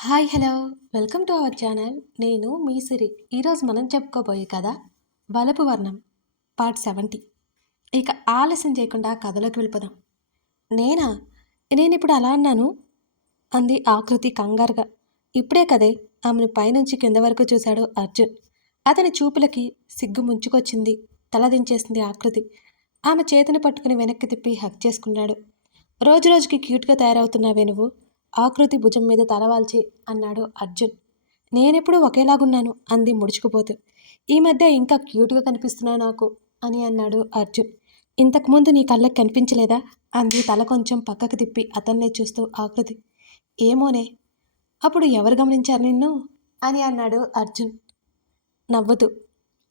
Hi hello. Welcome to our channel. నేను మీ సిరి. ఈరోజు మనం చెప్పుకోబోయే కథ బలపు వర్ణం పార్ట్ సెవెంటీ. ఇక ఆలస్యం చేయకుండా కథలోకి వెళ్ళిపోదాం. నేనా? నేను ఇప్పుడు అలా అన్నాను? అంది ఆకృతి కంగారుగా. ఇప్పుడే కదే ఆమెను పైనుంచి కింద వరకు చూశాడు అర్జున్. అతని చూపులకి సిగ్గు ముంచుకొచ్చింది. తల దించేసింది ఆకృతి. ఆమె చేతిని పట్టుకుని వెనక్కి తిప్పి హక్ చేసుకున్నాడు. రోజు రోజుకి క్యూట్గా తయారవుతున్నావే నువ్వు. ఆకృతి భుజం మీద తలవాల్చి అన్నాడు అర్జున్. నేనెప్పుడు ఒకేలాగున్నాను అంది ముడుచుకుపోతూ. ఈ మధ్య ఇంకా క్యూట్గా కనిపిస్తున్నావు నాకు అని అన్నాడు అర్జున్. ఇంతకుముందు నీ కళ్ళకి కనిపించలేదా? అంది తల కొంచెం పక్కకు తిప్పి అతన్నే చూస్తూ ఆకృతి. ఏమోనే అప్పుడు ఎవరు గమనించారు నిన్ను? అని అన్నాడు అర్జున్. నవ్వుతూ.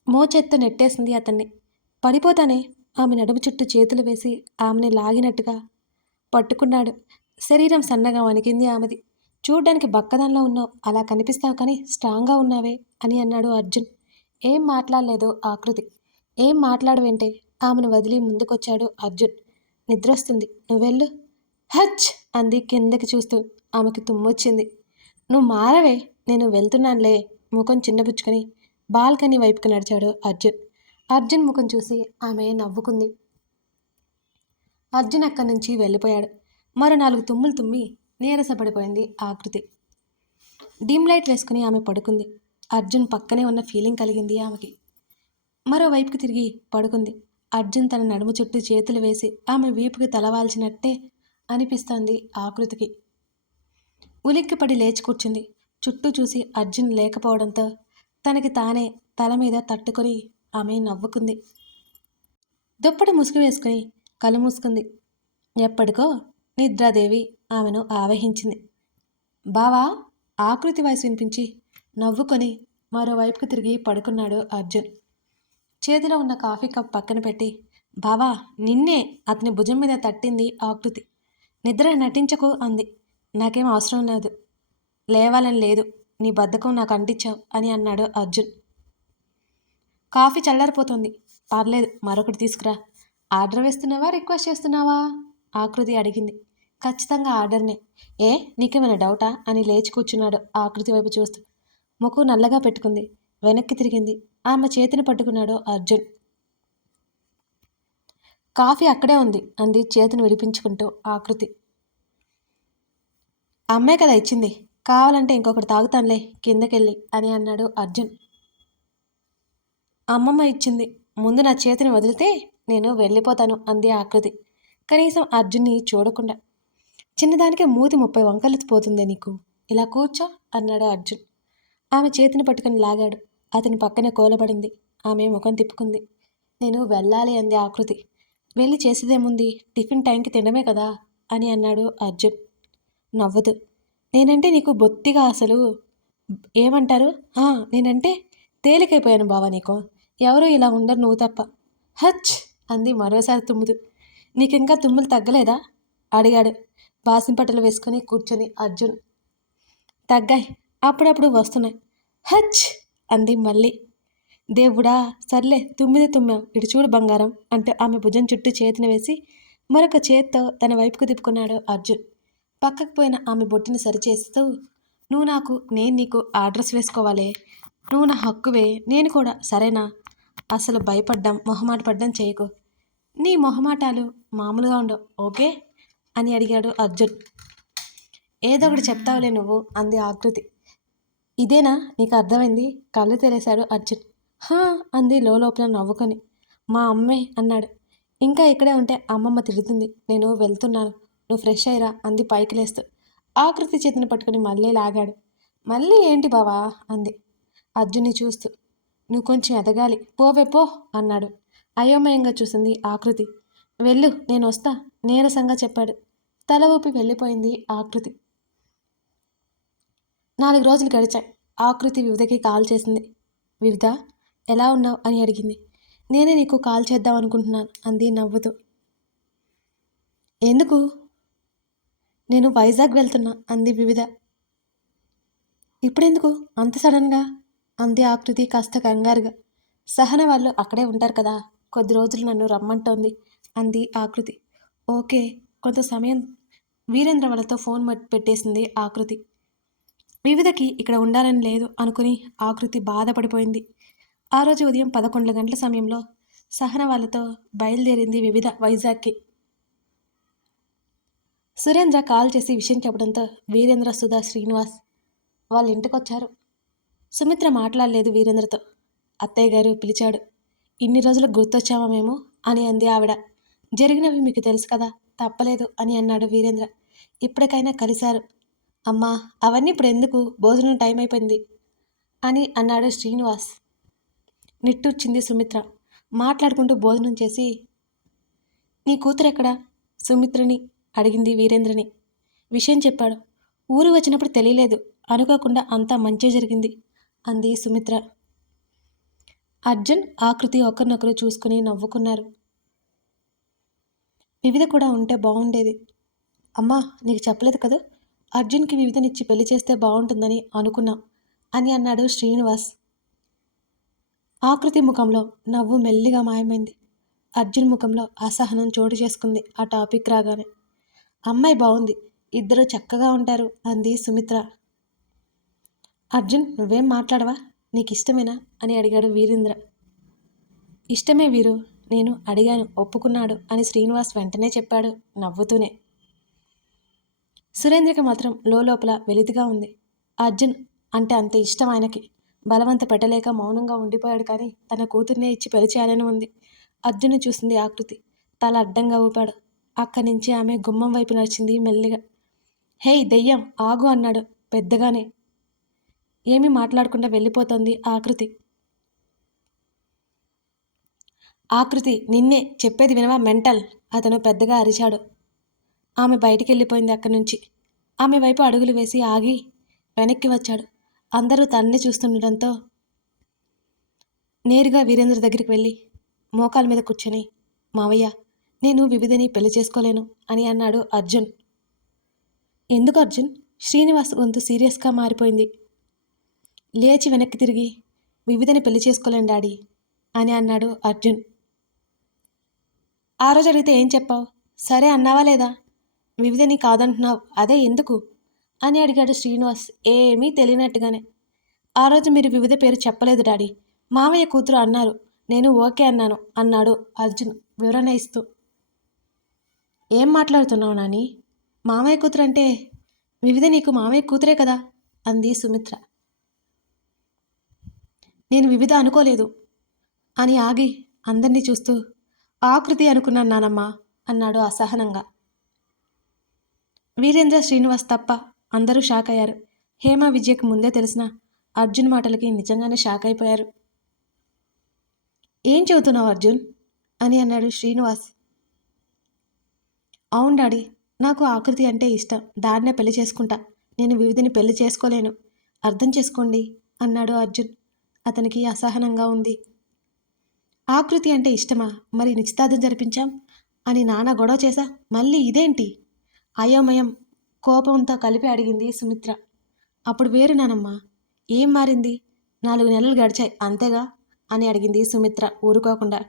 మోచెత్తు నెట్టేసింది అతన్ని. పడిపోతానే ఆమె నడుము చుట్టూ చేతులు వేసి ఆమెని లాగినట్టుగా పట్టుకున్నాడు. శరీరం సన్నగా వణికింది ఆమెది. చూడ్డానికి బక్కదానిలో ఉన్నావు. అలా కనిపిస్తావు కానీ స్ట్రాంగ్గా ఉన్నావే అని అన్నాడు అర్జున్. ఏం మాట్లాడలేదు ఆకృతి. ఏం మాట్లాడవేంటే ఆమెను వదిలి ముందుకొచ్చాడు అర్జున్. నిద్రొస్తుంది. నువ్వెళ్ళు. హచ్! అంది కిందకి చూస్తూ ఆమెకి తుమ్మొచ్చింది. నువ్వు మారవే. నేను వెళ్తున్నానులే. ముఖం చిన్నపుచ్చుకొని బాల్కనీ వైపుకి నడిచాడు అర్జున్. అర్జున్ ముఖం చూసి ఆమె నవ్వుకుంది. అర్జున్ అక్కడి నుంచి వెళ్ళిపోయాడు. మరో నాలుగు తుమ్ములు తుమ్మి నీరసపడిపోయింది ఆకృతి. డీమ్ లైట్ వేసుకుని ఆమె పడుకుంది. అర్జున్ పక్కనే ఉన్న ఫీలింగ్ కలిగింది ఆమెకి. మరోవైపుకి తిరిగి పడుకుంది. అర్జున్ తన నడుము చుట్టూ చేతులు వేసి ఆమె వీపుకి తలవాల్చినట్టే అనిపిస్తోంది ఆకృతికి. ఉలిక్కిపడి లేచి కూర్చుంది. చుట్టూ చూసి అర్జున్ లేకపోవడంతో తనకి తానే తల మీద తట్టుకొని ఆమె నవ్వుకుంది. దుప్పటి ముసుగు వేసుకుని కళ్ళు మూసుకుంది. ఎప్పటికో నిద్రాదేవి ఆమెను ఆవహించింది. బావా ఆకృతి వయసు వినిపించి నవ్వుకొని మరోవైపుకు తిరిగి పడుకున్నాడు అర్జున్. చేతిలో ఉన్న కాఫీ కప్ పక్కన పెట్టి బావా నిన్నే అతని భుజం మీద తట్టింది ఆకృతి. నిద్ర నటించకు అంది. నాకేం అవసరం లేదు. లేవాలని లేదు. నీ బద్ధకం నాకు అంటించావు అని అన్నాడు అర్జున్. కాఫీ చల్లారిపోతుంది. పర్లేదు మరొకటి తీసుకురా. ఆర్డర్ వేస్తున్నావా రిక్వెస్ట్ చేస్తున్నావా? ఆకృతి అడిగింది. ఖచ్చితంగా ఆర్డర్నే. ఏ నీకేమైనా డౌటా? అని లేచి కూర్చున్నాడు ఆకృతి వైపు చూస్తూ. ముఖం నల్లగా పెట్టుకుంది. వెనక్కి తిరిగింది. ఆమె చేతిని పట్టుకున్నాడు అర్జున్. కాఫీ అక్కడే ఉంది అంది చేతిని విడిపించుకుంటూ ఆకృతి. అమ్మే కదా ఇచ్చింది. కావాలంటే ఇంకొకటి తాగుతానులే కిందకెళ్ళి అని అన్నాడు అర్జున్. అమ్మమ్మ ఇచ్చింది. ముందు నా చేతిని వదిలితే నేను వెళ్ళిపోతాను అంది ఆకృతి. కనీసం అర్జున్ని చూడకుండా. చిన్నదానికే మూతి ముప్పై వంకలు పోతుందే నీకు? ఇలా కూర్చో అన్నాడు అర్జున్. ఆమె చేతిని పట్టుకుని లాగాడు. అతని పక్కనే కోలబడింది. ఆమె ముఖం తిప్పుకుంది. నేను వెళ్ళాలి అంది ఆకృతి. వెళ్ళి చేసేదేముంది? టిఫిన్ టైంకి తినమే కదా? అని అన్నాడు అర్జున్. నవ్వదు. నేనంటే నీకు బొత్తిగా అసలు ఏమంటారు? నేనంటే తేలికైపోయాను బావా నీకు. ఎవరో ఇలా ఉండరు నువ్వు తప్ప. హచ్! అంది మరోసారి తుమ్ముతూ. నీకింకా తుమ్ములు తగ్గలేదా? అడిగాడు. బాసింపట్టలు వేసుకొని కూర్చొని అర్జున్ తగ్గాయి అప్పుడప్పుడు వస్తున్నాయి. హచ్! అంది మళ్ళీ. దేవుడా సర్లే తుమ్మిది తుమ్మాం ఇటు చూడు బంగారం అంటే ఆమె భుజం చుట్టూ చేతిని వేసి మరొక చేత్తో తన వైపుకు తిప్పుకున్నాడు అర్జున్. పక్కకు పోయిన ఆమె బొట్టుని సరిచేస్తూ నువ్వు నాకు నేను నీకు అడ్రస్ వేసుకోవాలి. నువ్వు నా హక్కువే నేను కూడా. సరేనా? అసలు భయపడ్డం మొహమాట పడ్డం చేయకు. నీ మొహమాటాలు మామూలుగా ఉండవు ఓకే? అని అడిగాడు అర్జున్. ఏదో ఒకటి చెప్తావులే నువ్వు అంది ఆకృతి. ఇదేనా? నీకు అర్థమైంది? కళ్ళు తెరేశాడు అర్జున్. హా అంది లోపల నవ్వుకొని. మా అమ్మే అన్నాడు. ఇంకా ఇక్కడే ఉంటే అమ్మమ్మ తిడుతుంది. నేను వెళ్తున్నాను. నువ్వు ఫ్రెష్ అయ్యరా అంది పైకి లేస్తూ. ఆకృతి చేతిని పట్టుకుని మళ్ళీ లాగాడు. మళ్ళీ ఏంటి బావా? అంది అర్జున్ని చూస్తూ. నువ్వు కొంచెం ఎదగాలి. పోవే పో అన్నాడు. అయోమయంగా చూసింది ఆకృతి. వెళ్ళు నేను వస్తా. నీరసంగా చెప్పాడు. తల ఊపి వెళ్ళిపోయింది ఆకృతి. నాలుగు రోజులు గడిచాయి. ఆకృతి వివిధకి కాల్ చేసింది. వివిధ ఎలా ఉన్నావు? అని అడిగింది. నేనే నీకు కాల్ చేద్దాం అనుకుంటున్నాను అంది నవ్వుతూ. ఎందుకు? నేను వైజాగ్ వెళ్తున్నా అంది వివిధ. ఇప్పుడెందుకు? అంత సడన్గా? అంది ఆకృతి కాస్త కంగారుగా. సహన వాళ్ళు అక్కడే ఉంటారు కదా కొద్ది రోజులు నన్ను రమ్మంటోంది అంది ఆకృతి. ఓకే కొంత సమయం వీరేంద్ర వాళ్ళతో ఫోన్ పెట్టేసింది ఆకృతి. వివిధకి ఇక్కడ ఉండాలని లేదు అనుకుని ఆకృతి బాధపడిపోయింది. ఆ రోజు ఉదయం పదకొండు గంటల సమయంలో సహన వాళ్ళతో బయలుదేరింది వివిధ వైజాగ్కి. సురేంద్ర కాల్ చేసి విషయం చెప్పడంతో వీరేంద్ర సుధా శ్రీనివాస్ వాళ్ళ ఇంటికి వచ్చారు సుమిత్ర మాట్లాడలేదు వీరేంద్రతో. అత్తయ్య గారు పిలిచాడు. ఇన్ని రోజులు గుర్తొచ్చామా మేము? అని అంది ఆవిడ. జరిగినవి మీకు తెలుసు కదా. తప్పలేదు అని అన్నాడు వీరేంద్ర. ఇప్పటికైనా కలిశారు. అమ్మా అవన్నీ ఇప్పుడు ఎందుకు? భోజనం టైం అయిపోయింది అని అన్నాడు శ్రీనివాస్. నిట్టూర్చింది సుమిత్ర. మాట్లాడుకుంటూ భోజనం చేసి నీ కూతురు ఎక్కడా? సుమిత్రని అడిగింది వీరేంద్రని. విషయం చెప్పాడు. ఊరు వచ్చినప్పుడు తెలియలేదు. అనుకోకుండా అంతా మంచి జరిగింది అంది సుమిత్ర. అర్జున్ ఆకృతి ఒకరినొకరు చూసుకుని నవ్వుకున్నారు. వివిధ కూడా ఉంటే బాగుండేది. అమ్మా నీకు చెప్పలేదు కదా? అర్జున్కి వివిధనిచ్చి పెళ్ళి చేస్తే బాగుంటుందని అనుకున్నా అని అన్నాడు శ్రీనివాస్. ఆకృతి ముఖంలో నవ్వు మెల్లిగా మాయమైంది. అర్జున్ ముఖంలో అసహనం చోటు చేసుకుంది ఆ టాపిక్ రాగానే. అమ్మాయి బాగుంది ఇద్దరు చక్కగా ఉంటారు అంది సుమిత్ర. అర్జున్ నువ్వేం మాట్లాడవా? నీకు ఇష్టమేనా అని అడిగాడు వీరేంద్ర. ఇష్టమే వీరు నేను అడిగాను ఒప్పుకున్నాడు అని శ్రీనివాస్ వెంటనే చెప్పాడు నవ్వుతూనే. సురేంద్రకి మాత్రం లోపల వెలితిగా ఉంది. అర్జున్ అంటే అంత ఇష్టం ఆయనకి. బలవంత పెట్టలేక మౌనంగా ఉండిపోయాడు కానీ తన కూతుర్నే ఇచ్చి పెళ్ళి చేయాలని ఉంది. అర్జున్ని చూసింది ఆకృతి. తల అడ్డంగా ఊపాడు. అక్కడి నుంచి ఆమె గుమ్మం వైపు నడిచింది మెల్లిగా. హేయ్ దెయ్యం ఆగు అన్నాడు పెద్దగానే. ఏమీ మాట్లాడకుండా వెళ్ళిపోతోంది ఆకృతి. ఆకృతి నిన్నే చెప్పేది వినవా మెంటల్? అతను పెద్దగా అరిచాడు. ఆమె బయటికి వెళ్ళిపోయింది అక్కడి నుంచి. ఆమె వైపు అడుగులు వేసి ఆగి వెనక్కి వచ్చాడు. అందరూ తన్నే చూస్తుండటంతో నేరుగా వీరేంద్ర దగ్గరికి వెళ్ళి మోకాల మీద కూర్చొని మావయ్య నేను వివిధని పెళ్ళి చేసుకోలేను అని అన్నాడు అర్జున్. ఎందుకు అర్జున్? శ్రీనివాస్ గొంతు సీరియస్గా మారిపోయింది. లేచి వెనక్కి తిరిగి వివిధని పెళ్ళి చేసుకోలేను డాడీ అని అన్నాడు అర్జున్. ఆ రోజు అడిగితే ఏం చెప్పావు? సరే అన్నావా లేదా? వివిధ నీ కాదంటున్నావు. అదే ఎందుకు? అని అడిగాడు శ్రీనివాస్. ఏమీ తెలియనట్టుగానే. ఆ రోజు మీరు వివిధ పేరు చెప్పలేదు డాడీ. మామయ్య కూతురు అన్నారు. నేను ఓకే అన్నాను అన్నాడు అర్జున్ వివరణ ఇస్తూ. ఏం మాట్లాడుతున్నావు నాని? మామయ్య కూతురు అంటే వివిధ నీకు మామయ్య కూతురే కదా? అంది సుమిత్ర. నేను వివిధ అనుకోలేదు అని ఆగి అందరినీ చూస్తూ ఆకృతి అనుకున్నాను నానమ్మ అన్నాడు అసహనంగా. వీరేంద్ర శ్రీనివాస్ తప్ప అందరూ షాక్ అయ్యారు. హేమ విజయకు ముందే తెలిసిన అర్జున్ మాటలకి నిజంగానే షాక్ అయిపోయారు. ఏం చెబుతున్నావు అర్జున్? అని అన్నాడు శ్రీనివాస్. అవును డాడీ నాకు ఆకృతి అంటే ఇష్టం. దాన్నే పెళ్ళి చేసుకుంటా. నేను వివిధిని పెళ్ళి చేసుకోలేను. అర్థం చేసుకోండి అన్నాడు అర్జున్. అతనికి అసహనంగా ఉంది. ఆకృతి అంటే ఇష్టమా? మరి నిశ్చితార్థం జరిపించాం. అని నాన్న గొడవ చేశా. మళ్ళీ ఇదేంటి? అయోమయం కోపంతో కలిపి అడిగింది సుమిత్ర. అప్పుడు వేరు నానమ్మ ఏం మారింది? నాలుగు నెలలు గడిచాయి అంతేగా? అని అడిగింది సుమిత్ర ఊరుకోకుండా.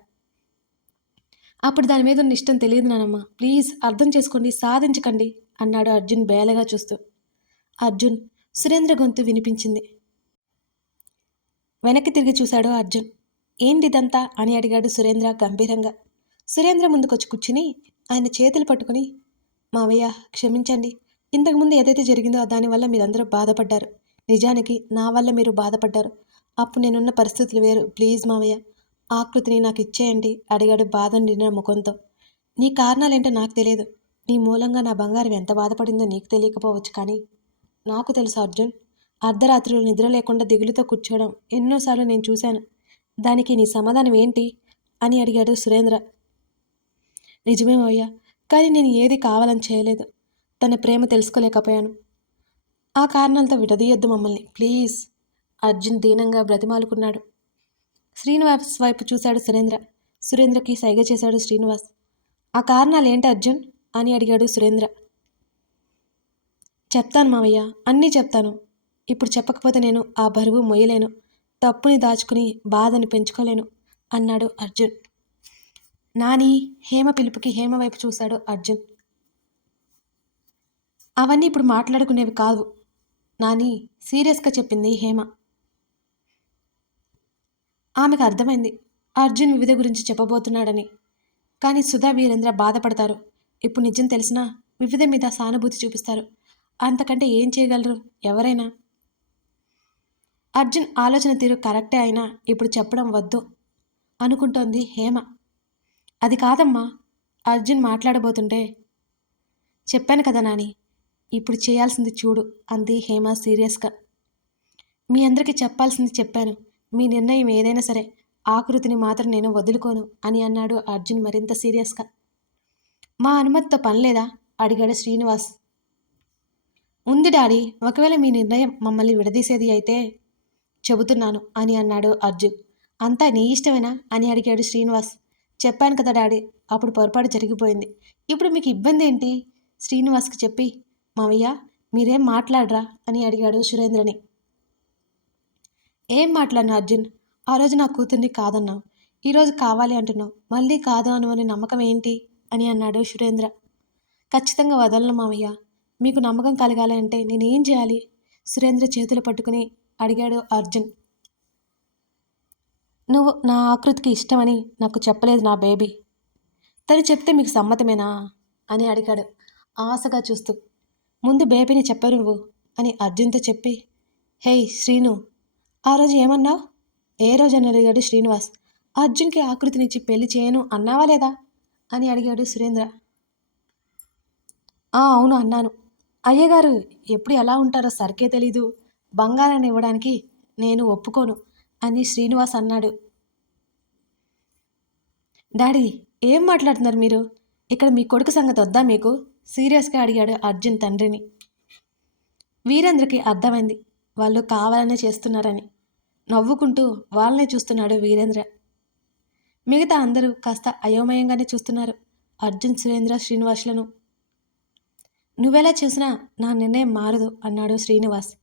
అప్పుడు దాని మీద ఉన్న ఇష్టం తెలియదు నానమ్మ. ప్లీజ్ అర్థం చేసుకోండి సాధించకండి అన్నాడు అర్జున్ బేలగా చూస్తూ. అర్జున్ సురేంద్ర గొంతు వినిపించింది. వెనక్కి తిరిగి చూశాడు అర్జున్. ఏంటిదంతా అని అడిగాడు సురేంద్ర గంభీరంగా. సురేంద్ర ముందుకొచ్చి కూర్చుని ఆయన చేతులు పట్టుకుని మావయ్య క్షమించండి. ఇంతకుముందు ఏదైతే జరిగిందో దానివల్ల మీరందరూ బాధపడ్డారు. నిజానికి నా వల్ల మీరు బాధపడ్డారు. అప్పుడు నేనున్న పరిస్థితులు వేరు. ప్లీజ్ మావయ్య ఆకృతిని నాకు ఇచ్చేయండి అడిగాడు బాధ నిండిన ముఖంతో. నీ కారణాలేంటో నాకు తెలియదు. నీ మూలంగా నా బంగారం ఎంత బాధపడిందో నీకు తెలియకపోవచ్చు కానీ నాకు తెలుసు అర్జున్. అర్ధరాత్రులు నిద్ర లేకుండా దిగులుతో కూర్చోవడం ఎన్నోసార్లు నేను చూశాను. దానికి నీ సమాధానం ఏంటి? అని అడిగాడు సురేంద్ర. నిజమే మావయ్య కానీ నేను ఏది కావాలని చేయలేదు. తన ప్రేమ తెలుసుకోలేకపోయాను. ఆ కారణాలతో విడదీయొద్దు మమ్మల్ని ప్లీజ్. అర్జున్ దీనంగా బ్రతిమాలుకున్నాడు. శ్రీనివాస్ వైపు చూశాడు సురేంద్ర. సురేంద్రకి సైగ చేశాడు శ్రీనివాస్. ఆ కారణాలు ఏంటి అర్జున్? అని అడిగాడు సురేంద్ర. చెప్తాను మావయ్య అన్నీ చెప్తాను. ఇప్పుడు చెప్పకపోతే నేను ఆ బరువు మొయ్యలేను. తప్పుని దాచుకుని బాధని పెంచుకోలేను అన్నాడు అర్జున్. నాని హేమ పిలుపుకి హేమ వైపు చూశాడు అర్జున్. అవన్నీ ఇప్పుడు మాట్లాడుకునేవి కాదు నాని సీరియస్గా చెప్పింది హేమ. ఆమెకు అర్థమైంది అర్జున్ వివిధ గురించి చెప్పబోతున్నాడని. కానీ సుధా వీరేంద్ర బాధపడతారు. ఇప్పుడు నిజం తెలిసినా వివిధ మీద సానుభూతి చూపిస్తారు. అంతకంటే ఏం చేయగలరు? ఎవరైనా? అర్జున్ ఆలోచన తీరు కరెక్టే అయినా ఇప్పుడు చెప్పడం వద్దు అనుకుంటోంది హేమ. అది కాదమ్మా అర్జున్ మాట్లాడబోతుంటే. చెప్పాను కదా నాని ఇప్పుడు చేయాల్సింది చూడు అంది హేమ సీరియస్గా. మీ అందరికీ చెప్పాల్సింది చెప్పాను మీ నిర్ణయం ఏదైనా సరే ఆకృతిని మాత్రం నేను వదులుకోను అని అన్నాడు అర్జున్ మరింత సీరియస్గా. మా అనుమతితో పని లేదా? అడిగాడు శ్రీనివాస్. ఉంది డాడీ ఒకవేళ మీ నిర్ణయం మమ్మల్ని విడదీసేది అయితే చెబుతున్నాను అని అన్నాడు అర్జున్. అంతా నీ ఇష్టమేనా? అని అడిగాడు శ్రీనివాస్. చెప్పాను కదా డాడీ అప్పుడు పొరపాటు జరిగిపోయింది. ఇప్పుడు మీకు ఇబ్బంది ఏంటి? శ్రీనివాస్కి చెప్పి మావయ్య మీరేం మాట్లాడరా? అని అడిగాడు సురేంద్రని. ఏం మాట్లాడిన అర్జున్? ఆ రోజు నా కూతుర్ని కాదన్నావు. ఈరోజు కావాలి అంటున్నావు. మళ్ళీ కాదు అను అనే నమ్మకం ఏంటి? అని అన్నాడు సురేంద్ర. ఖచ్చితంగా వదలను మావయ్య మీకు నమ్మకం కలగాలి అంటే నేనేం చేయాలి? సురేంద్ర చేతులు పట్టుకుని అడిగాడు అర్జున్. నువ్వు నా ఆకృతికి ఇష్టమని నాకు చెప్పలేదు నా బేబీ. తను చెప్తే మీకు సమ్మతమేనా? అని అడిగాడు ఆశగా చూస్తూ. ముందు బేబీని చెప్పరు నువ్వు అని అర్జున్తో చెప్పి. హేయ్ శ్రీను ఆ రోజు ఏమన్నావు? ఏ రోజు? అని అడిగాడు శ్రీనివాస్. అర్జున్కి ఆకృతినిచ్చి పెళ్ళి చేయను అన్నావా లేదా? అని అడిగాడు సురేంద్ర. "ఆ, అవును అన్నాను. అయ్యగారు ఎప్పుడు ఎలా ఉంటారో సరికే తెలీదు. బంగారాన్ని ఇవ్వడానికి నేను ఒప్పుకోను అని శ్రీనివాస్ అన్నాడు. డాడీ ఏం మాట్లాడుతున్నారు మీరు? ఇక్కడ మీ కొడుకు సంగతి వద్దా మీకు? సీరియస్గా అడిగాడు అర్జున్ తండ్రిని. వీరేంద్రకి అర్థమైంది. వాళ్ళు కావాలనే చేస్తున్నారని. నవ్వుకుంటూ వాళ్ళనే చూస్తున్నాడు వీరేంద్ర. మిగతా అందరూ కాస్త అయోమయంగానే చూస్తున్నారు అర్జున్ సురేంద్ర శ్రీనివాస్లను. నువ్వెలా చూసినా నా నిర్ణయం మారదు అన్నాడు శ్రీనివాస్.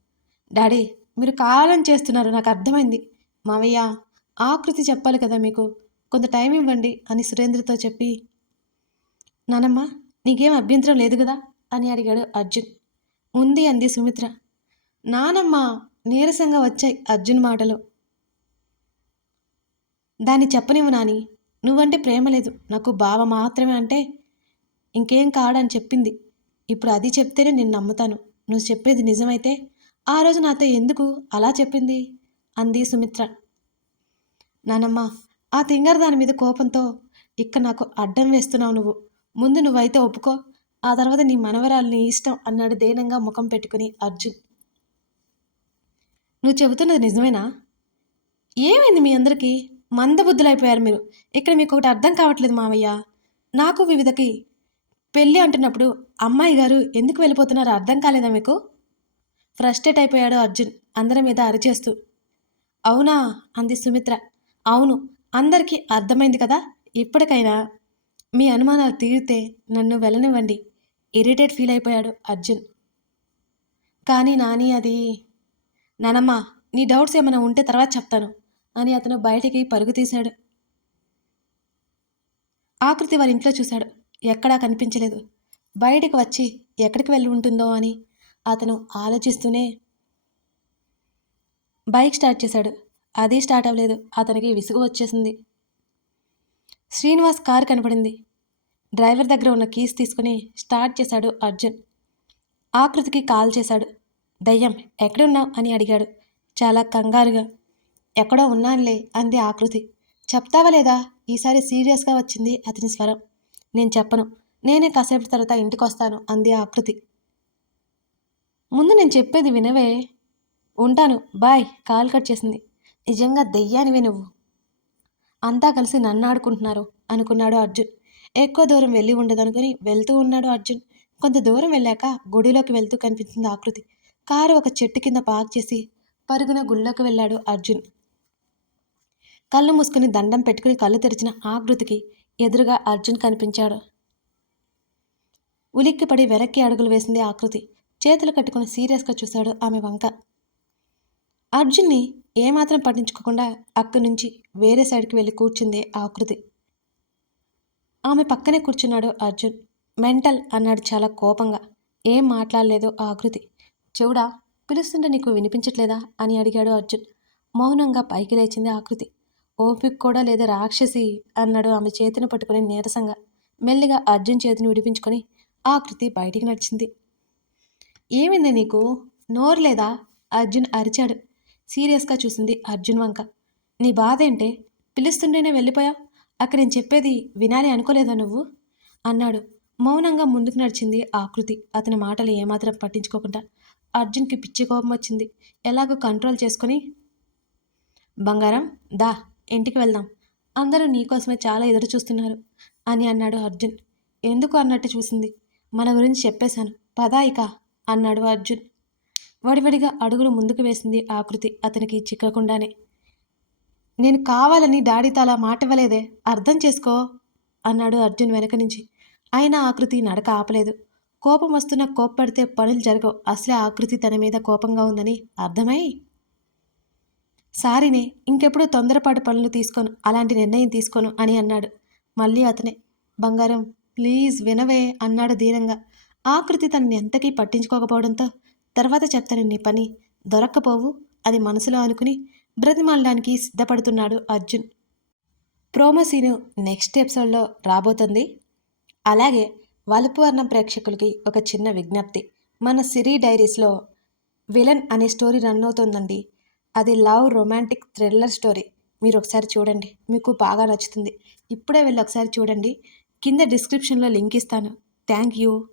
డాడీ మీరు కాలం చేస్తున్నారు నాకు అర్థమైంది. మావయ్య ఆకృతి చెప్పాలి కదా మీకు. కొంత టైం ఇవ్వండి అని సురేంద్రతో చెప్పి నానమ్మ నీకేం అభ్యంతరం లేదు కదా అని అడిగాడు అర్జున్. ఉంది అంది సుమిత్ర. నానమ్మ నీరసంగా వచ్చాయి అర్జున్ మాటలు. దాన్ని చెప్పనివ్వు నాని నువ్వంటే ప్రేమ లేదు. నాకు బావ మాత్రమే అంటే ఇంకేం కాడని చెప్పింది. ఇప్పుడు అది చెప్తేనే నేను నమ్ముతాను. నువ్వు చెప్పేది నిజమైతే ఆ రోజు నాతో ఎందుకు అలా చెప్పింది? అంది సుమిత్ర. నానమ్మ ఆ తింగర్ దాని మీద కోపంతో ఇక్కడ నాకు అడ్డం వేస్తున్నావు నువ్వు. ముందు నువ్వైతే ఒప్పుకో. ఆ తర్వాత నీ మనవరాల్ని ఇష్టం అన్నాడు దేనంగా ముఖం పెట్టుకుని అర్జున్. నువ్వు చెబుతున్నది నిజమేనా? ఏమైంది మీ అందరికీ? మందబుద్ధులైపోయారు మీరు. ఇక్కడ మీకు ఒకటి అర్థం కావట్లేదు మావయ్య. నాకు వివిధకి పెళ్ళి అంటున్నప్పుడు అమ్మాయి గారు ఎందుకు వెళ్ళిపోతున్నారో అర్థం కాలేదా మీకు? ఫ్రస్ట్రేట్ అయిపోయాడు అర్జున్ అందరి మీద అరిచేస్తూ. అవునా? అంది సుమిత్ర. అవును అందరికీ అర్థమైంది కదా ఇప్పటికైనా. మీ అనుమానాలు తీరితే నన్ను వెళ్ళనివ్వండి ఇరిటేట్ ఫీల్ అయిపోయాడు అర్జున్. కానీ నాని అది నానమ్మ నీ డౌట్స్ ఏమైనా ఉంటే తర్వాత చెప్తాను అని అతను బయటికి పరుగు తీశాడు. ఆకృతి వారి ఇంట్లో చూశాడు. ఎక్కడా కనిపించలేదు. బయటికి వచ్చి ఎక్కడికి వెళ్ళి ఉంటుందో అని అతను ఆలోచిస్తూనే బైక్ స్టార్ట్ చేశాడు. అది స్టార్ట్ అవ్వలేదు. అతనికి విసుగు వచ్చేసింది. శ్రీనివాస్ కారు కనపడింది. డ్రైవర్ దగ్గర ఉన్న కీస్ తీసుకుని స్టార్ట్ చేశాడు అర్జున్. ఆకృతికి కాల్ చేశాడు. దయ్యం ఎక్కడున్నావు? అని అడిగాడు. చాలా కంగారుగా. ఎక్కడో ఉన్నానులే అంది ఆకృతి. చెప్తావా లేదా? ఈసారి సీరియస్గా వచ్చింది అతని స్వరం. నేను చెప్పను. నేనే కాసేపు తర్వాత ఇంటికి వస్తాను అంది ఆకృతి. ముందు నేను చెప్పేది వినవే. ఉంటాను. బాయ్. కాల్ కట్ చేసింది. నిజంగా దెయ్యానివే నువ్వు. అంతా కలిసి నన్ను ఆడుకుంటున్నారు అనుకున్నాడు అర్జున్. ఎక్కువ దూరం వెళ్ళి ఉండదనుకుని వెళ్తూ ఉన్నాడు అర్జున్. కొంత దూరం వెళ్ళాక గుడిలోకి వెళ్తూ కనిపించింది ఆకృతి. కారు ఒక చెట్టు కింద పార్క్ చేసి పరుగున గుళ్ళోకి వెళ్ళాడు అర్జున్. కళ్ళు మూసుకుని దండం పెట్టుకుని కళ్ళు తెరిచిన ఆకృతికి ఎదురుగా అర్జున్ కనిపించాడు. ఉలిక్కిపడి వెనక్కి అడుగులు వేసింది ఆకృతి. చేతులు కట్టుకుని సీరియస్గా చూశాడు ఆమె వంక. అర్జున్ని ఏమాత్రం పట్టించుకోకుండా అక్కడి నుంచి వేరే సైడ్కి వెళ్ళి కూర్చుంది ఆకృతి. ఆమె పక్కనే కూర్చున్నాడు అర్జున్. మెంటల్ అన్నాడు చాలా కోపంగా. ఏం మాట్లాడలేదు ఆకృతి. చెవుడా పిలుస్తుంటే నీకు వినిపించట్లేదా అని అడిగాడు అర్జున్. మౌనంగా పైకి లేచింది ఆకృతి. ఓపిక కూడా లేదా రాక్షసి అన్నాడు ఆమె చేతిని పట్టుకుని నీరసంగా. మెల్లిగా అర్జున్ చేతిని విడిపించుకొని ఆకృతి బయటికి నడిచింది. ఏమైంది నీకు? నోరు లేదా? అర్జున్ అరిచాడు. సీరియస్గా చూసింది అర్జున్ వంక. నీ బాధ ఏంటే? పిలుస్తుంటేనే వెళ్ళిపోయావు? అక్కడ నేను చెప్పేది వినాలి అనుకోలేదా నువ్వు? అన్నాడు. మౌనంగా ముందుకు నడిచింది ఆకృతి. అతని మాటలు ఏమాత్రం పట్టించుకోకుండా అర్జున్కి పిచ్చి కోపం వచ్చింది. ఎలాగో కంట్రోల్ చేసుకొని బంగారం దా ఇంటికి వెళ్దాం. అందరూ నీకోసమే చాలా ఎదురు చూస్తున్నారు అని అన్నాడు అర్జున్. ఎందుకు? అన్నట్టు చూసింది. మన గురించి చెప్పేశాను. పదా ఇక. అన్నాడు అర్జున్. వడివడిగా అడుగులు ముందుకు వేసింది ఆకృతి అతనికి చిక్కకుండానే. నేను కావాలని డాడీతో అలా మాట ఇవ్వలేదే అర్థం చేసుకో అన్నాడు అర్జున్ వెనక నుంచి. అయినా ఆకృతి నడక ఆపలేదు. కోపం వస్తున్న కోప్పడితే పనులు జరగవు. అసలే ఆకృతి తన మీద కోపంగా ఉందని అర్థమై? సారీనే ఇంకెప్పుడు తొందరపాటు పనులు తీసుకోను అలాంటి నిర్ణయం తీసుకోను అని అన్నాడు. మళ్ళీ అతనే బంగారం ప్లీజ్ వినవే అన్నాడు దీనంగా. ఆకృతి తనని ఎంతకీ పట్టించుకోకపోవడంతో తర్వాత చెప్తాను నీ పని దొరక్కపోవు అది మనసులో అనుకుని బ్రతిమాలడానికి సిద్ధపడుతున్నాడు అర్జున్. ప్రోమో సీను నెక్స్ట్ ఎపిసోడ్లో రాబోతుంది. అలాగే వలుపు వర్ణం ప్రేక్షకులకి ఒక చిన్న విజ్ఞప్తి. మన సిరీ డైరీస్లో విలన్ అనే స్టోరీ రన్ అవుతుందండి. అది లవ్ రొమాంటిక్ థ్రిల్లర్ స్టోరీ. మీరు ఒకసారి చూడండి. మీకు బాగా నచ్చుతుంది. ఇప్పుడే వెళ్ళి ఒకసారి చూడండి. కింద డిస్క్రిప్షన్లో లింక్ ఇస్తాను. Thank you.